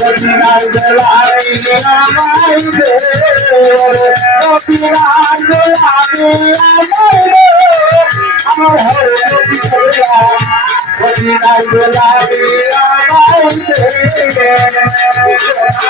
রবিনার বেলায় আমায় দে রবিনার বেলায় আমায় দে আমার হরে দিতে দিলাম রবিনার বেলায় আমায় আমাকে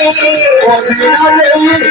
গোলামি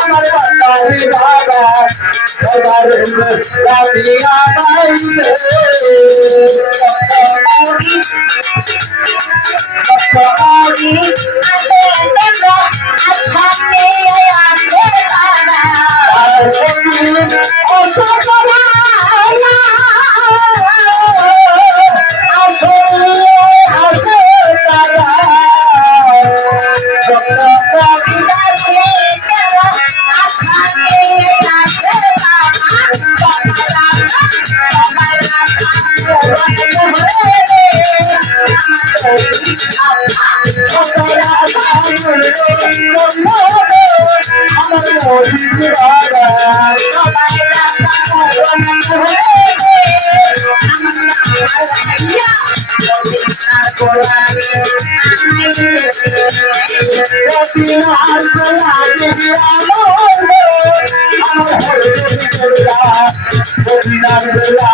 আমার বাবারি বাবা গোলামি I'm gonna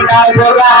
আমায়